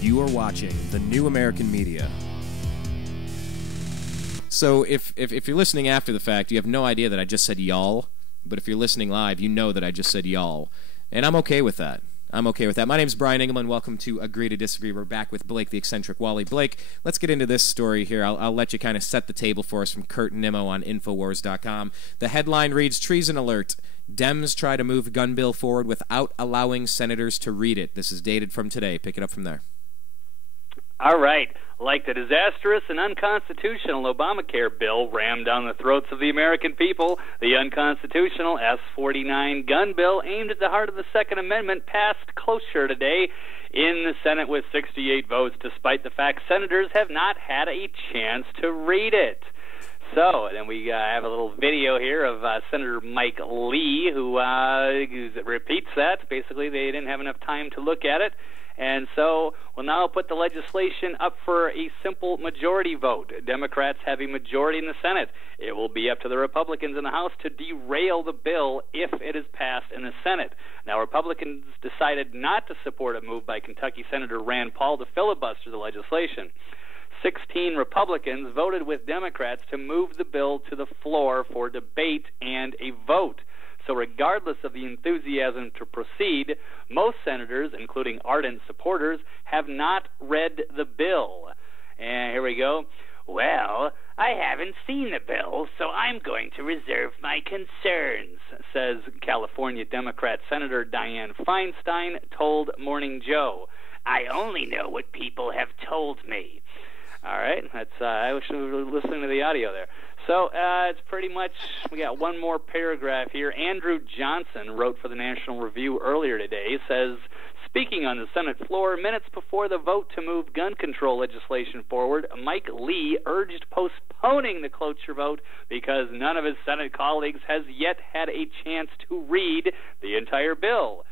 You are watching the New American Media. So if you're listening after the fact, you have no idea that I just said y'all. But if you're listening live, you know that I just said y'all. And I'm okay with that. I'm okay with that. My name's Brian Engelman. Welcome to Agree to Disagree. We're back with Blake, the eccentric Walley. Blake, let's get into this story here. I'll let you kind of set the table for us from Kurt Nimmo on Infowars.com. The headline reads, Treason Alert. Dems try to move gun bill forward without allowing senators to read it. This is dated from today. Pick it up from there. All right. Like the disastrous and unconstitutional Obamacare bill rammed down the throats of the American people, the unconstitutional S-49 gun bill aimed at the heart of the Second Amendment passed cloture today in the Senate with 68 votes, despite the fact senators have not had a chance to read it. So, then we have a little video here of Senator Mike Lee, who repeats that. Basically, they didn't have enough time to look at it. And so we'll now put the legislation up for a simple majority vote. Democrats have a majority in the Senate. It will be up to the Republicans in the House to derail the bill if it is passed in the Senate. Now, Republicans decided not to support a move by Kentucky Senator Rand Paul to filibuster the legislation. 16 Republicans voted with Democrats to move the bill to the floor for debate and a vote. So regardless of the enthusiasm to proceed, most senators, including ardent supporters, have not read the bill. And here we go. Well, I haven't seen the bill, so I'm going to reserve my concerns, says California Democrat Senator Dianne Feinstein told Morning Joe. I only know what people have told me. All right, I wish we were listening to the audio there. So it's pretty much, we got one more paragraph here. Andrew Johnson wrote for the National Review earlier today, says, speaking on the Senate floor minutes before the vote to move gun control legislation forward, Mike Lee urged postponing the cloture vote because none of his Senate colleagues has yet had a chance to read the entire bill.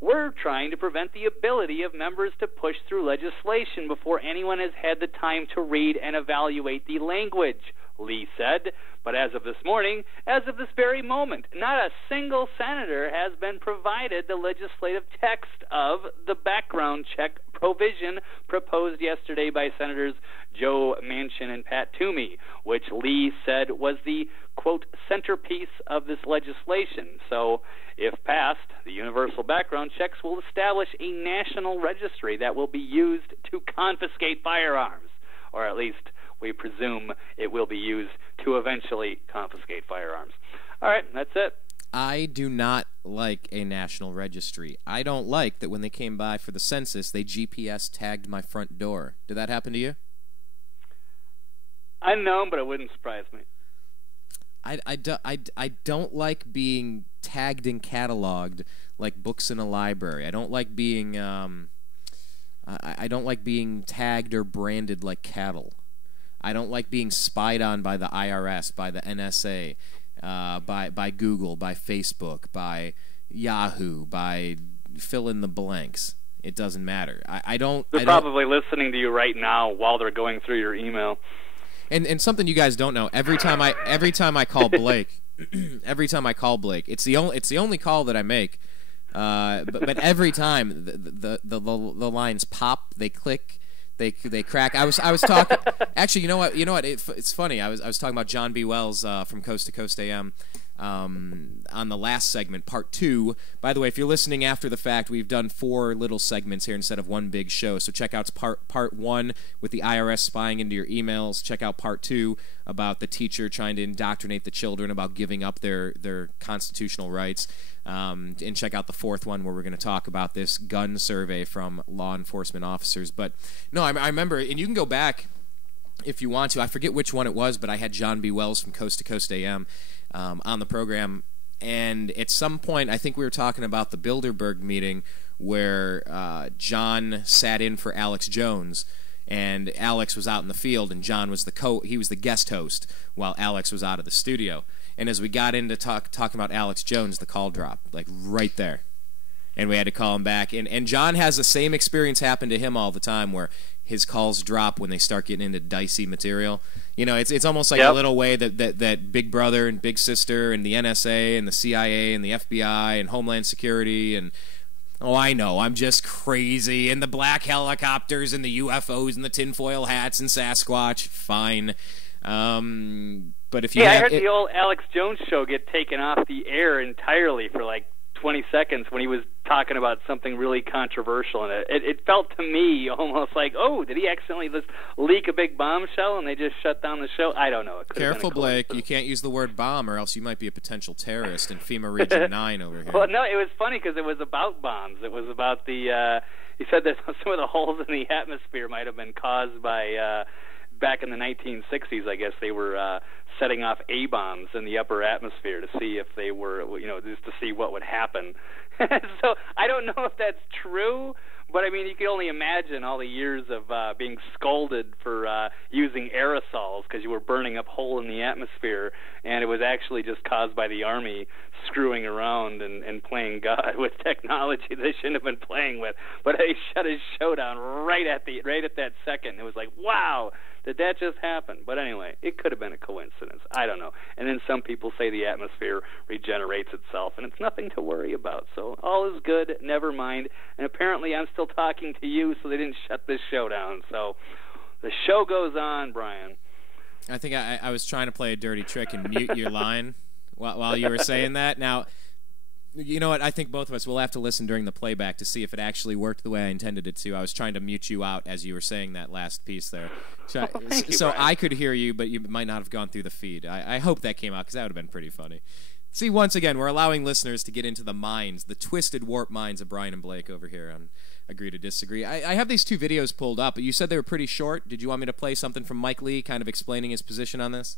We're trying to prevent the ability of members to push through legislation before anyone has had the time to read and evaluate the language, Lee said. But as of this morning, as of this very moment, not a single senator has been provided the legislative text of the background check provision proposed yesterday by Senators Joe Manchin and Pat Toomey, which Lee said was the, quote, centerpiece of this legislation. So, if passed, the universal background checks will establish a national registry that will be used to confiscate firearms, or at least we presume it will be used to eventually confiscate firearms. All right, that's it. I do not like a national registry. I don't like that when they came by for the census, they GPS tagged my front door. Did that happen to you? I know, but it wouldn't surprise me. I don't like being tagged and cataloged like books in a library. I don't like being I don't like being tagged or branded like cattle. I don't like being spied on by the IRS, by the NSA, by Google, by Facebook, by Yahoo, by fill in the blanks. It doesn't matter. They're probably listening to you right now while they're going through your email. And something you guys don't know, every time I call Blake, it's the only call that I make. But every time the lines pop, they click, they crack. I was talking. Actually, you know what? It's funny. I was talking about John B. Wells from Coast to Coast AM on the last segment, part 2. By the way, if you're listening after the fact, we've done 4 little segments here instead of one big show. So check out part 1 with the IRS spying into your emails. Check out part 2 about the teacher trying to indoctrinate the children about giving up their constitutional rights. And check out the 4th one where we're going to talk about this gun survey from law enforcement officers. But no, I remember, and you can go back if you want to. I forget which one it was, but I had John B. Wells from Coast to Coast AM on the program, and at some point I think we were talking about the Bilderberg meeting where John sat in for Alex Jones, and Alex was out in the field, and John was he was the guest host while Alex was out of the studio. And as we got into talking about Alex Jones, the call dropped, like right there. And we had to call him back. And John has the same experience happen to him all the time where his calls drop when they start getting into dicey material. You know, it's almost like a little way that Big Brother and Big Sister and the NSA and the CIA and the FBI and Homeland Security and Oh, I know. I'm just crazy. And the black helicopters and the UFOs and the tinfoil hats and Sasquatch. Fine. But if you I heard the old Alex Jones show get taken off the air entirely for like 20 seconds when he was talking about something really controversial, and it felt to me almost like, oh, did he accidentally just leak a big bombshell and they just shut down the show? I don't know. Careful, Blake. You can't use the word bomb, or else you might be a potential terrorist in FEMA Region 9 over here. Well, no, it was funny because it was about bombs. It was about the. He said that some of the holes in the atmosphere might have been caused by. Back in the 1960s, I guess they were setting off A-bombs in the upper atmosphere to see if they were, just to see what would happen. So I don't know if that's true, but I mean, you can only imagine all the years of being scolded for using aerosols because you were burning up hole in the atmosphere, and it was actually just caused by the Army screwing around and playing God with technology they shouldn't have been playing with. But they shut his show down right at that second. It was like, wow. Did that just happen? But anyway, it could have been a coincidence. I don't know. And then some people say the atmosphere regenerates itself, and it's nothing to worry about. So all is good. Never mind. And apparently I'm still talking to you, so they didn't shut this show down. So the show goes on, Brian. I think I was trying to play a dirty trick and mute your line while you were saying that. Now, you know what? I think both of us will have to listen during the playback to see if it actually worked the way I intended it to. I was trying to mute you out as you were saying that last piece there. So I could hear you, but you might not have gone through the feed. I hope that came out because that would have been pretty funny. See, once again, we're allowing listeners to get into the minds, the twisted, warped minds of Brian and Blake over here on Agree to Disagree. I have these two videos pulled up, but you said they were pretty short. Did you want me to play something from Mike Lee kind of explaining his position on this?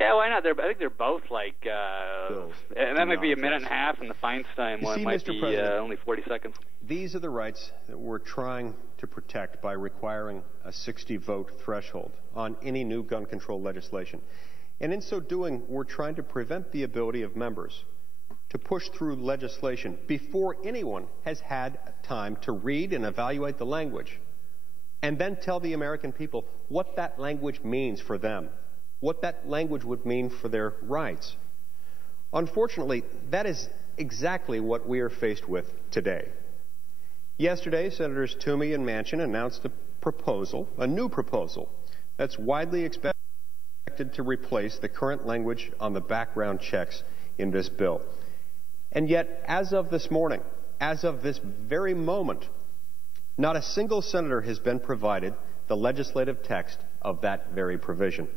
Yeah, why not? I think they're both like, and that might be a minute and a half, and the Feinstein one might be only 40 seconds. These are the rights that we're trying to protect by requiring a 60-vote threshold on any new gun control legislation. And in so doing, we're trying to prevent the ability of members to push through legislation before anyone has had time to read and evaluate the language, and then tell the American people what that language means for them, what that language would mean for their rights. Unfortunately, that is exactly what we are faced with today. Yesterday, Senators Toomey and Manchin announced a new proposal that's widely expected to replace the current language on the background checks in this bill. And yet, as of this morning, as of this very moment, not a single senator has been provided the legislative text of that very provision.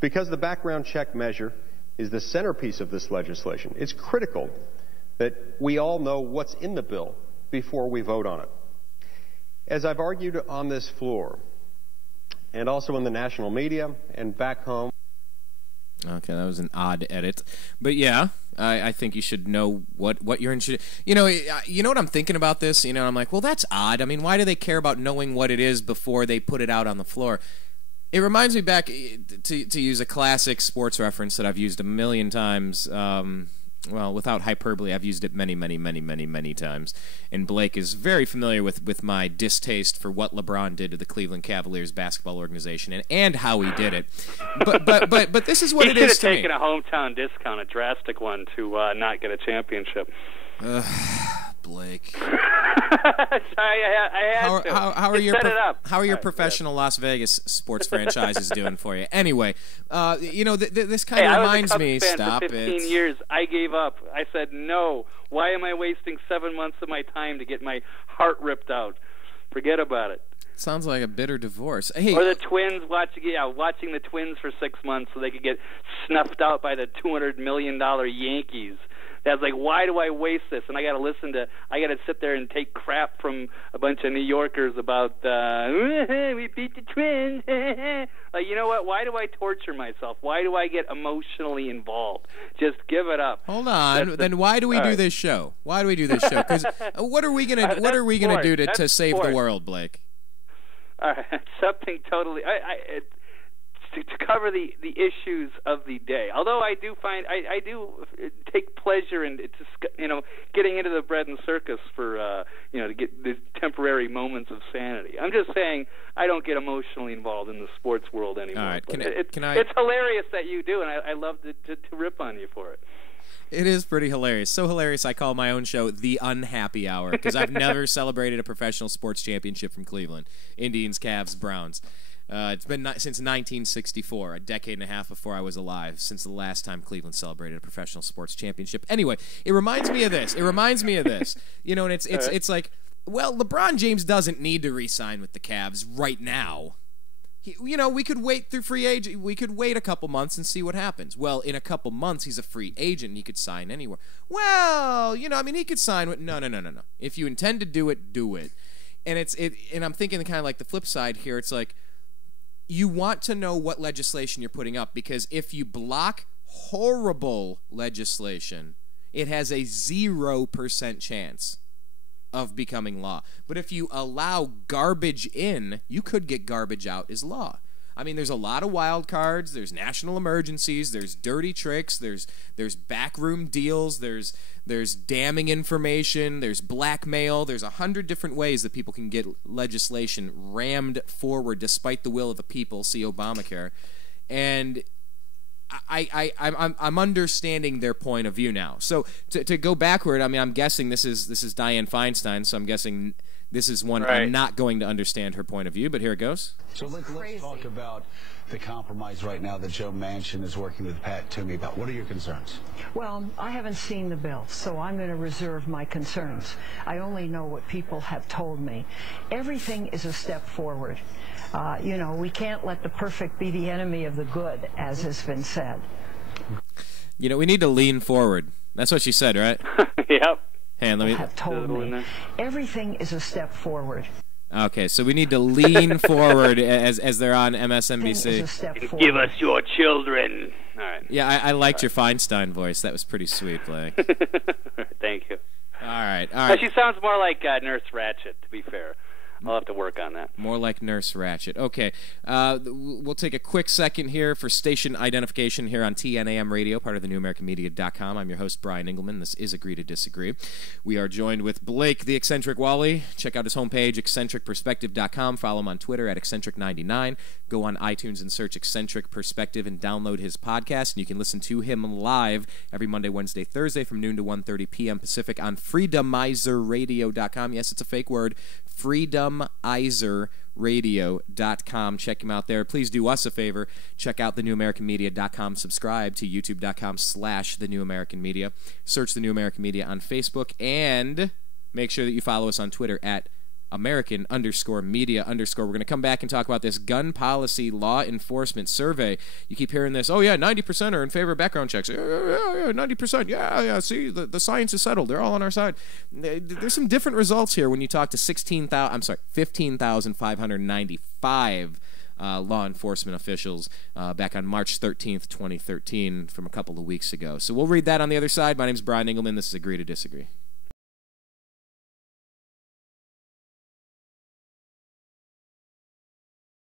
Because the background check measure is the centerpiece of this legislation, it's critical that we all know what's in the bill before we vote on it. As I've argued on this floor, and also in the national media and back home. Okay, that was an odd edit. But yeah, I think you should know what you're interested in. You know what I'm thinking about this? I'm like, well, that's odd. I mean, why do they care about knowing what it is before they put it out on the floor? It reminds me back, to use a classic sports reference that I've used a million times, well, without hyperbole, I've used it many, many, many, many, many times. And Blake is very familiar with my distaste for what LeBron did to the Cleveland Cavaliers basketball organization and how he did it. But this is what it is to me. He should have taken a hometown discount, a drastic one, to not get a championship. Blake. Sorry, I had to. How are your professional Las Vegas sports franchises doing for you? Anyway, this kind of reminds me. Stop it. 15 years, I gave up. I said no. Why am I wasting 7 months of my time to get my heart ripped out? Forget about it. Sounds like a bitter divorce. Hey, or the Twins watching the Twins for 6 months so they could get snuffed out by the $200 million Yankees. That's like, why do I waste this? And I got to sit there and take crap from a bunch of New Yorkers about, we beat the Twins. Like, you know what? Why do I torture myself? Why do I get emotionally involved? Just give it up. Hold on. Then why do we do this show? Why do we do this show? Because what are we gonna do to save the world, Blake? All right, something totally. To cover the issues of the day. Although I do take pleasure in getting into the bread and circus for to get these temporary moments of sanity. I'm just saying I don't get emotionally involved in the sports world anymore. All right, it's hilarious that you do, and I love to rip on you for it. It is pretty hilarious. So hilarious, I call my own show The Unhappy Hour, because I've never celebrated a professional sports championship from Cleveland. Indians, Cavs, Browns. It's been since 1964, a decade and a half before I was alive, since the last time Cleveland celebrated a professional sports championship. Anyway, it reminds me of this. You know, and it's like, well, LeBron James doesn't need to re-sign with the Cavs right now. You know, we could wait through free agent. We could wait a couple months and see what happens. Well, in a couple months, he's a free agent and he could sign anywhere. Well, you know, I mean, he could sign with no. If you intend to do it, do it. And and I'm thinking kind of like the flip side here. It's like you want to know what legislation you're putting up, because if you block horrible legislation, it has a 0% chance of becoming law. But if you allow garbage in, you could get garbage out as law. I mean, there's a lot of wild cards. There's national emergencies. There's dirty tricks. There's backroom deals. There's damning information. There's blackmail. There's 100 different ways that people can get legislation rammed forward despite the will of the people. See Obamacare. And I'm understanding their point of view now. So to go backward, I mean, I'm guessing this is Dianne Feinstein, so I'm guessing this is one I'm not going to understand her point of view, but here it goes. So let's talk about the compromise right now that Joe Manchin is working with Pat Toomey about. What are your concerns? Well, I haven't seen the bill, so I'm going to reserve my concerns. I only know what people have told me. Everything is a step forward. You know, we can't let the perfect be the enemy of the good, as has been said. You know, we need to lean forward. That's what she said, right? Yep. Hey, let me. Have told me. Everything is a step forward. Okay, so we need to lean forward as they're on MSNBC. Give us your children. All right. Yeah, I liked your Feinstein voice. That was pretty sweet, Blake. Thank you. All right. She sounds more like Nurse Ratched, to be fair. I'll have to work on that. More like Nurse Ratched. Okay. We'll take a quick second here for station identification here on TNAM Radio, part of the NewAmericanMedia.com. I'm your host, Brian Engelman. This is Agree to Disagree. We are joined with Blake, the Eccentric Walley. Check out his homepage, eccentricperspective.com. Follow him on Twitter at eccentric99. Go on iTunes and search Eccentric Perspective and download his podcast. And you can listen to him live every Monday, Wednesday, Thursday from noon to 1:30 p.m. Pacific on freedomizerradio.com. Yes, it's a fake word. freedomizerradio.com. Check him out there. Please do us a favor. Check out thenewamericanmedia.com. Subscribe to youtube.com/thenewamericanmedia. Search The New American Media on Facebook. And make sure that you follow us on Twitter at American_media_. We're going to come back and talk about this gun policy law enforcement survey. You keep hearing this, oh yeah, 90% are in favor of background checks. Yeah, 90%. Yeah, see, the science is settled. They're all on our side. There's some different results here when you talk to 15,595 law enforcement officials back on March 13th, 2013, from a couple of weeks ago. So we'll read that on the other side. My name's Brian Engelman. This is Agree to Disagree.